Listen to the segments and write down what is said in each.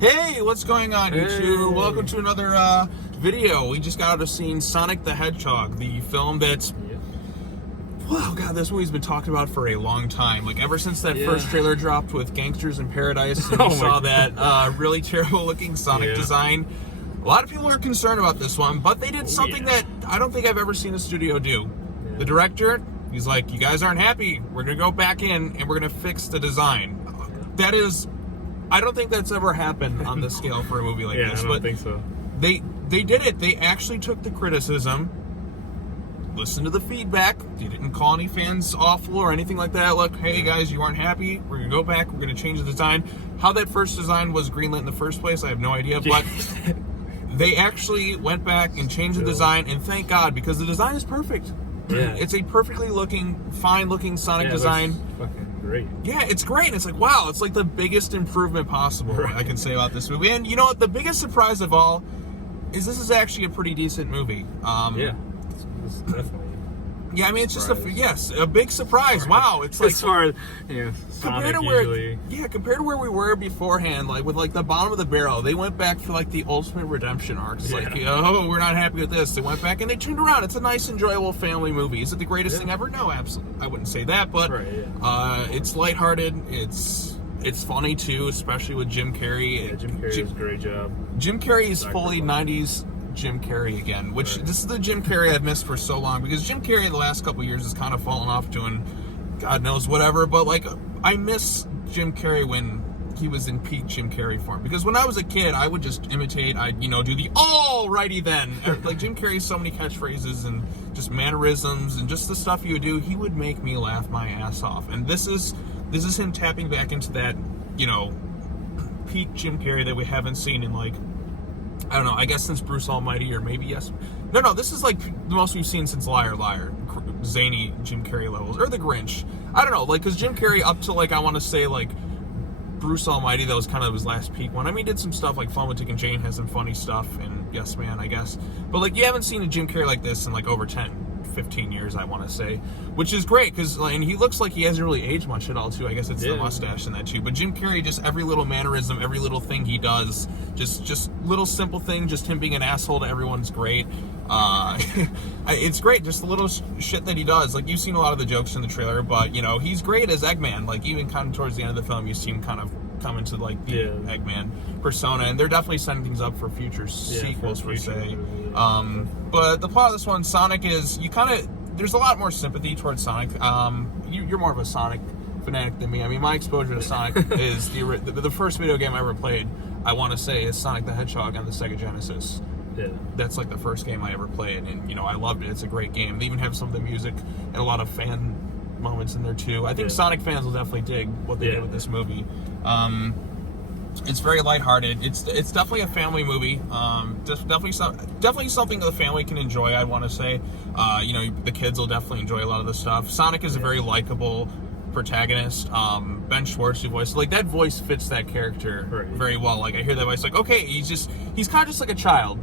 Hey, what's going on, YouTube? Welcome to another video. We just got out of seeing Sonic the Hedgehog, the film that's... Wow, God, this movie's been talked about for a long time. Like, ever since that first trailer dropped with Gangsters in Paradise, and we saw that really terrible-looking Sonic design. A lot of people are concerned about this one, but they did something that I don't think I've ever seen a studio do. The director, he's like, you guys aren't happy. We're going to go back in, and we're going to fix the design. That is... I don't think that's ever happened on this scale for a movie like this. I don't think so. They did it. They actually took the criticism, listened to the feedback. They didn't call any fans awful or anything like that. Look, hey guys, you aren't happy. We're gonna go back. We're gonna change the design. How that first design was greenlit in the first place, I have no idea. But they actually went back and changed the design, and thank God, because the design is perfect. Yeah, it's a perfectly fine-looking Sonic design. Fucking great. Yeah, it's great. It's like, wow, it's like the biggest improvement possible I can say about this movie. And you know what? The biggest surprise of all is this is actually a pretty decent movie. It's definitely. Yeah, I mean, it's just a big surprise. Wow, it's like as far as compared to where we were beforehand, like with like the bottom of the barrel, they went back for like the ultimate redemption arc. It's like, oh, we're not happy with this. They went back and they turned around. It's a nice, enjoyable family movie. Is it the greatest thing ever? No, absolutely. I wouldn't say that, but it's lighthearted. It's funny too, especially with Jim Carrey. Yeah, Jim Carrey does a great job. Jim Carrey is fully 90s Jim Carrey again, which this is the Jim Carrey I've missed for so long, because Jim Carrey in the last couple of years has kind of fallen off doing God knows whatever, but like I miss Jim Carrey when he was in peak Jim Carrey form, because when I was a kid I would just imitate, I'd do the alrighty then, like Jim Carrey's so many catchphrases and just mannerisms and just the stuff he would do, he would make me laugh my ass off. And this is him tapping back into that peak Jim Carrey that we haven't seen in like, I don't know, I guess since Bruce Almighty, or maybe No, this is like the most we've seen since Liar Liar, zany Jim Carrey levels, or The Grinch. I don't know, like, because Jim Carrey up to like, I want to say like Bruce Almighty, that was kind of his last peak one. I mean, he did some stuff like Fun with Dick and Jane, has some funny stuff, and Yes Man, I guess. But like, you haven't seen a Jim Carrey like this in like over 15 years, I want to say, which is great, because and he looks like he hasn't really aged much at all too. I guess it's the mustache and that too, but Jim Carrey, just every little mannerism, every little thing he does, just little simple thing, just him being an asshole to everyone's great. It's great, just the little shit that he does. Like, you've seen a lot of the jokes in the trailer, but he's great as Eggman. Like, even kind of towards the end of the film, you see him kind of come into like the Eggman persona, and they're definitely setting things up for future sequels, per se. But the plot of this one, Sonic is, there's a lot more sympathy towards Sonic. You're more of a Sonic fanatic than me. I mean, my exposure to Sonic is the first video game I ever played, I want to say, is Sonic the Hedgehog on the Sega Genesis. That's like the first game I ever played, and I loved it. It's a great game. They even have some of the music and a lot of fan moments in there too. I think Sonic fans will definitely dig what they did with this movie. It's very lighthearted. It's definitely a family movie. Definitely something the family can enjoy, I want to say. The kids will definitely enjoy a lot of the stuff. Sonic is a very likable protagonist. Ben Schwartz, who voice, like, that voice fits that character very well. Like, I hear that voice, like, okay, he's kind of just like a child.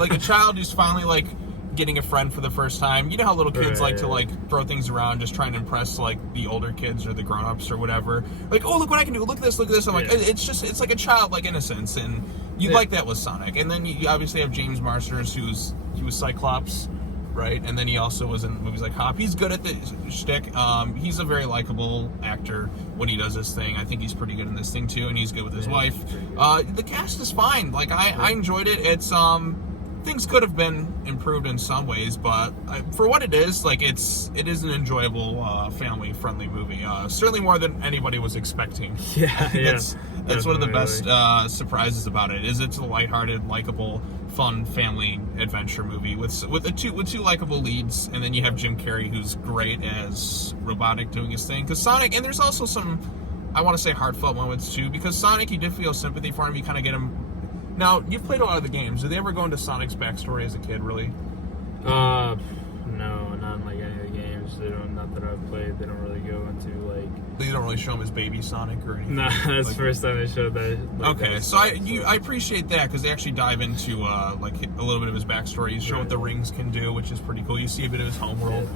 Like a child who's finally like getting a friend for the first time. You know how little kids like to like throw things around, just trying to impress like the older kids or the grown-ups or whatever. Like, oh, look what I can do, look at this. I'm like, it's like a childlike innocence, and you like that with Sonic. And then you obviously have James Marsters, he was Cyclops, right? And then he also was in movies like Hop. He's good at the shtick. He's a very likable actor when he does his thing. I think he's pretty good in this thing too, and he's good with his wife. The cast is fine. Like, I enjoyed it. It's things could have been improved in some ways, but for what it is, like, it is an enjoyable, family-friendly movie. Certainly more than anybody was expecting. That's one of the best surprises about it. Is it's a lighthearted, likable, fun family adventure movie with two likable leads, and then you have Jim Carrey, who's great as Robotic doing his thing. Because Sonic, and there's also some, I want to say, heartfelt moments too. Because Sonic, you did feel sympathy for him. You kind of get him. Now, you've played a lot of the games. Did they ever go into Sonic's backstory as a kid, really? No, not in like any of the games. Not that I've played. They don't really go into like. They don't really show him as baby Sonic or anything. Nah, that's the first time they showed that. Like, okay, so I appreciate that, because they actually dive into like a little bit of his backstory. You show what the rings can do, which is pretty cool. You see a bit of his homeworld,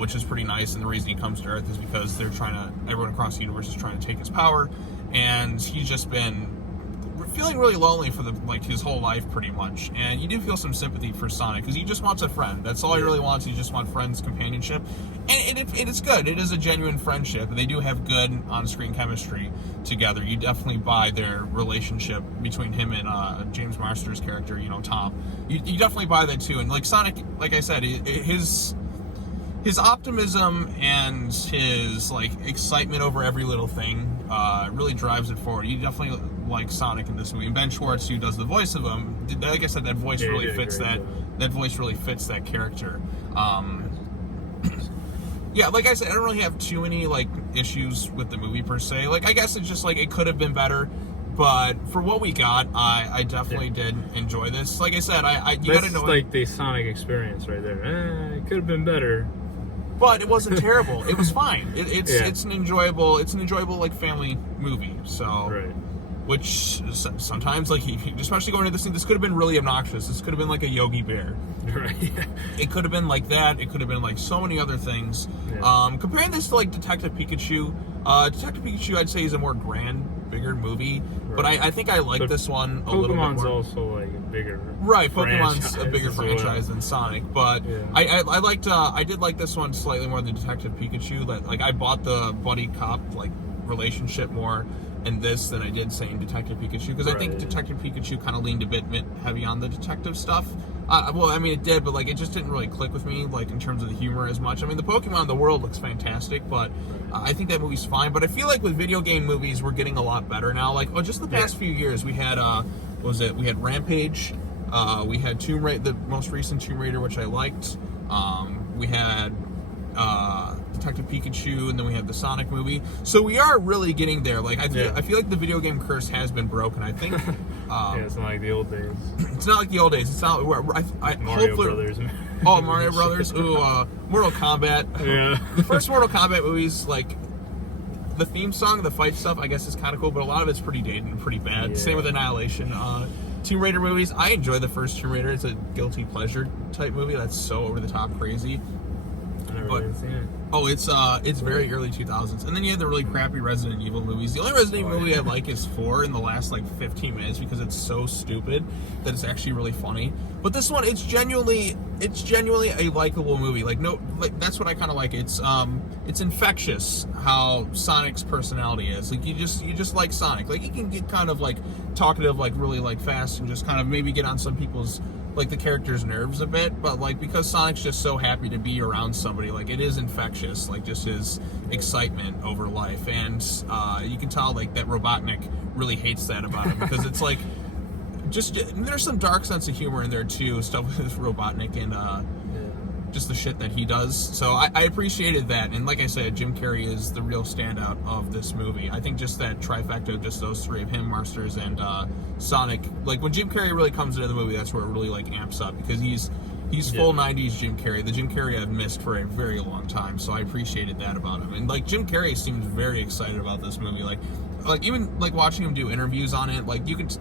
which is pretty nice. And the reason he comes to Earth is because everyone across the universe is trying to take his power, and he's just been feeling really lonely for his whole life, pretty much. And you do feel some sympathy for Sonic because he just wants a friend. That's all he really wants. He just wants friends, companionship, and it's good. It is a genuine friendship. They do have good on-screen chemistry together. You definitely buy their relationship between him and James Marsters' character, Tom. You definitely buy that too. And like Sonic, like I said, his optimism and his excitement over every little thing really drives it forward. You definitely like Sonic in this movie. And Ben Schwartz, who does the voice of him, like I said, that voice really fits that. That voice really fits that character. Yeah, like I said, I don't really have too many issues with the movie per se. I guess it's just it could have been better. But for what we got, I definitely did enjoy this. Like I said, you gotta know the Sonic experience right there. It could have been better. But it wasn't terrible. It was fine. It's an enjoyable family movie. So, which sometimes especially going to this thing, this could have been really obnoxious. This could have been like a Yogi Bear. Right. It could have been like that. It could have been so many other things. Yeah. Comparing this to Detective Pikachu, Detective Pikachu, I'd say is a more grand, bigger movie. Right. But I think I like this one a little bit more. Pokemon's also a bigger Pokemon's a bigger franchise than Sonic, but I did like this one slightly more than Detective Pikachu. I bought the buddy cop relationship more in this than I did, say, in Detective Pikachu, because I think Detective Pikachu kind of leaned a bit heavy on the detective stuff. Well, I mean, it did, but it just didn't really click with me in terms of the humor as much. I mean, the Pokemon in the world looks fantastic, but I think that movie's fine. But I feel with video game movies, we're getting a lot better now. Just the past few years, we had we had Rampage, we had Tomb Raider, the most recent Tomb Raider, which I liked. We had Detective Pikachu, and then we have the Sonic movie. So we are really getting there. I feel like the video game curse has been broken. I think. It's not like the old days. It's not like the old days. It's not. Mario Brothers. Oh, Mario Brothers. Ooh, Mortal Kombat. Yeah. The first Mortal Kombat movies, the theme song, the fight stuff, I guess is kind of cool, but a lot of it's pretty dated and pretty bad. Yeah. Same with Annihilation. Tomb Raider movies, I enjoy the first Tomb Raider. It's a guilty pleasure type movie that's so over the top crazy. I never really seen it. Oh, it's very early 2000s. And then you have the really crappy Resident Evil movies. The only Resident Evil movie I like is 4 in the last 15 minutes because it's so stupid that it's actually really funny. But this one, it's genuinely a likable movie. That's what I kind of like. It's infectious how Sonic's personality is. You just like Sonic. He can get kind of talkative, really fast, and just kind of maybe get on some people's the character's nerves a bit, but because Sonic's just so happy to be around somebody, it is infectious, just his excitement over life. And you can tell that Robotnik really hates that about him, because it's there's some dark sense of humor in there too, stuff with Robotnik and just the shit that he does. So I appreciated that. And like I said, Jim Carrey is the real standout of this movie. I think just that trifecta of just those three of him, Marsters, and Sonic, when Jim Carrey really comes into the movie, that's where it really amps up, because he's full 90s Jim Carrey, the Jim Carrey I've missed for a very long time. So I appreciated that about him. And Jim Carrey seems very excited about this movie. Even watching him do interviews on it,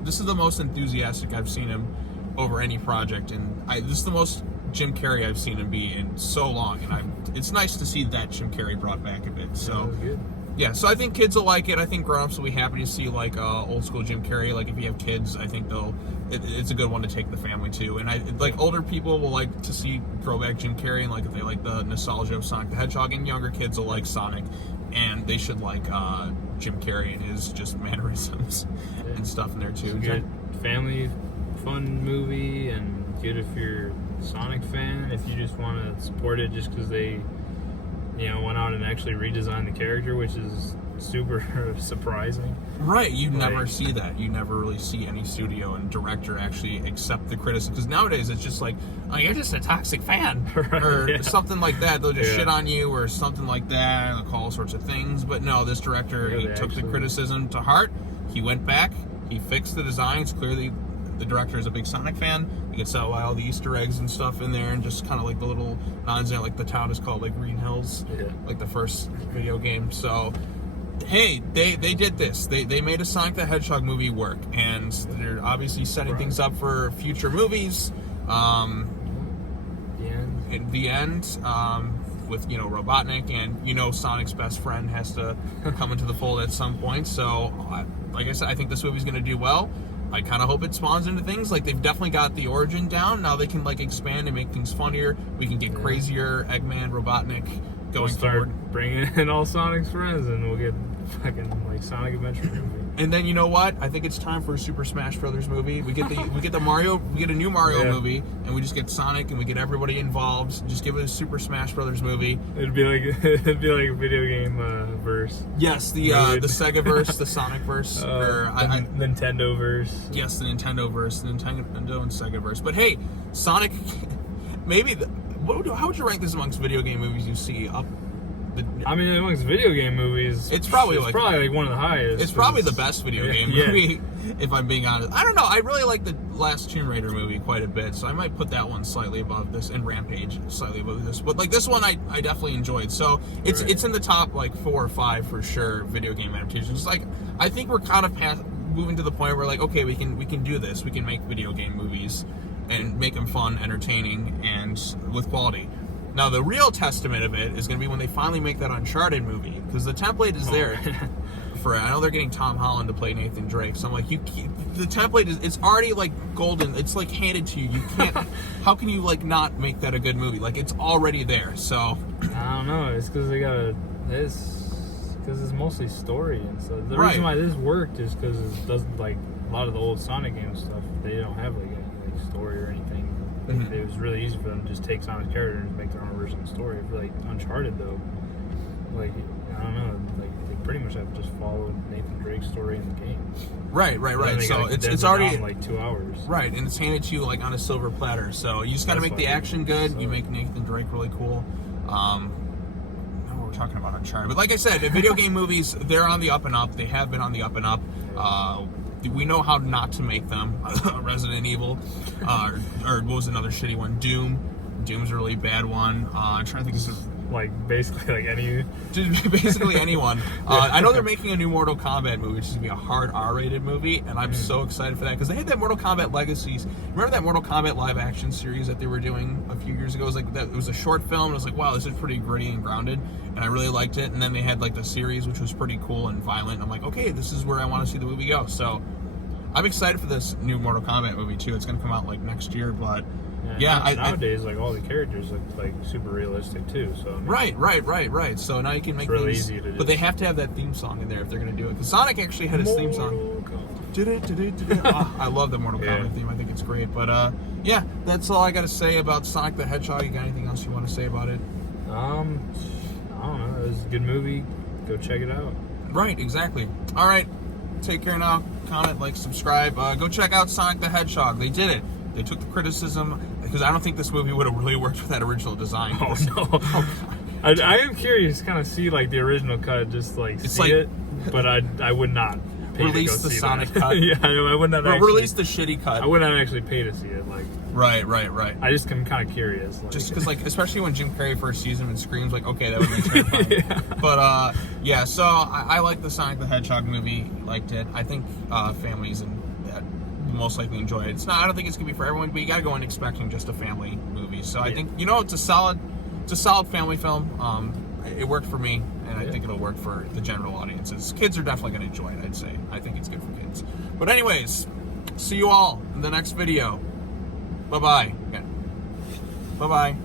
this is the most enthusiastic I've seen him over any project, and this is the most Jim Carrey I've seen him be in so long, and it's nice to see that Jim Carrey brought back a bit. So yeah, so I think kids will like it. I think grown-ups will be happy to see old school Jim Carrey. If you have kids, I think it's a good one to take the family to. And older people will like to see throwback Jim Carrey, and if they like the nostalgia of Sonic the Hedgehog, and younger kids will like Sonic, and they should like Jim Carrey and his just mannerisms and stuff in there too. Good family fun movie, and good if you're a Sonic fan. If you just want to support it just because they went out and actually redesigned the character, which is super surprising. Right, you never see that. You never really see any studio and director actually accept the criticism, because nowadays it's just you're just a toxic fan, or something like that. They'll just shit on you or something like that, and they'll call all sorts of things. But no, this director, he took the criticism to heart. He went back, he fixed the designs. Clearly the director is a big Sonic fan. You can tell all the Easter eggs and stuff in there, and just kind of the little nods there, the town is called Green Hills, the first video game. So hey, they did this. They made a Sonic the Hedgehog movie work, and they're obviously setting things up for future movies. In the end, with Robotnik, and Sonic's best friend has to come into the fold at some point. So like I said, I think this movie's going to do well. I kind of hope it spawns into things. Like, they've definitely got the origin down. Now they can, like, expand and make things funnier. We can get crazier Eggman, Robotnik going forward. Bringing in all Sonic's friends, and we'll get fucking, like, Sonic Adventure movie. And then, you know what? I think it's time for a Super Smash Brothers movie. We get the Mario, we get a new Mario movie, and we just get Sonic, and we get everybody involved. Just give it a Super Smash Brothers movie. It'd be like a video game verse. Yes, the Sega verse, the Sonic verse, Nintendo verse. Yes, the Nintendo verse, the Nintendo and Sega verse. But hey, Sonic, maybe. How would you rank this amongst video game movies you see? I mean, amongst video game movies, it's probably like one of the highest. It's probably the best video game movie, if I'm being honest. I don't know. I really like the last Tomb Raider movie quite a bit, so I might put that one slightly above this, and Rampage slightly above this. But like this one, I definitely enjoyed. So it's in the top like 4 or 5 for sure. Video game adaptations. Like I think we're kind of moving to the point where like, okay, we can do this. We can make video game movies and make them fun, entertaining, and with quality. Now, the real testament of it is going to be when they finally make that Uncharted movie, because the template is there. I know they're getting Tom Holland to play Nathan Drake, so I'm like, the template it's already like golden. It's like handed to you. You can't. How can you like not make that a good movie? Like it's already there. So I don't know. It's because they got because it's mostly story, and so the reason why this worked is because it doesn't like a lot of the old Sonic game stuff. They don't have like any like story or anything. It was really easy for them to just take Sonic's character and make their own original story. For like Uncharted though, like I don't know, like they pretty much have to just follow Nathan Drake's story in the game. Right. So it's already like 2 hours. Right, and it's handed to you like on a silver platter. So you just got to make the action good. So. You make Nathan Drake really cool. We're talking about Uncharted, but like I said, video game movies, they're on the up and up. They have been on the up and up. We know how not to make them. Resident Evil, or what was another shitty one? Doom. Doom's a really bad one. I'm trying to think of like basically like any. Basically anyone. I know they're making a new Mortal Kombat movie, which is gonna be a hard R-rated movie, and I'm so excited for that because they had that Mortal Kombat Legacies. Remember that Mortal Kombat live action series that they were doing a few years ago? It was like that. It was a short film. And I was like, wow, this is pretty gritty and grounded, and I really liked it. And then they had like the series, which was pretty cool and violent. And I'm like, okay, this is where I want to see the movie go. So I'm excited for this new Mortal Kombat movie too. It's gonna come out like next year, but. Yeah, nowadays, like all the characters look like super realistic too. So I mean, right. So now you can make really things, easy to do. But they have to have that theme song in there if they're going to do it. Because Sonic actually had his theme song. I love the Mortal Kombat theme. I think it's great. But yeah, that's all I got to say about Sonic the Hedgehog. You got anything else you want to say about it? I don't know. It was a good movie. Go check it out. Right, exactly. All right, take care now. Comment, like, subscribe. Go check out Sonic the Hedgehog. They did it. They took the criticism, because I don't think this movie would have really worked with that original design. Oh, no. I am curious to kind of see, like, the original cut, just, like, it's see like, it, but I would not pay release to go the see Sonic that. cut. Yeah, I would not actually... Release the shitty cut. I would not actually pay to see it, like... Right. I just am kind of curious. Like, just because, like, especially when Jim Carrey first sees him and screams, like, okay, that would be terrifying. But, yeah, so I like the Sonic the Hedgehog movie, liked it. I think families and that most likely enjoy it. I don't think it's gonna be for everyone, but you gotta go in expecting just a family movie. So I think, it's a solid family film. It worked for me, and I think it'll work for the general audiences. Kids are definitely gonna enjoy it, I'd say. I think it's good for kids. But anyways, see you all in the next video. Bye-bye. Bye.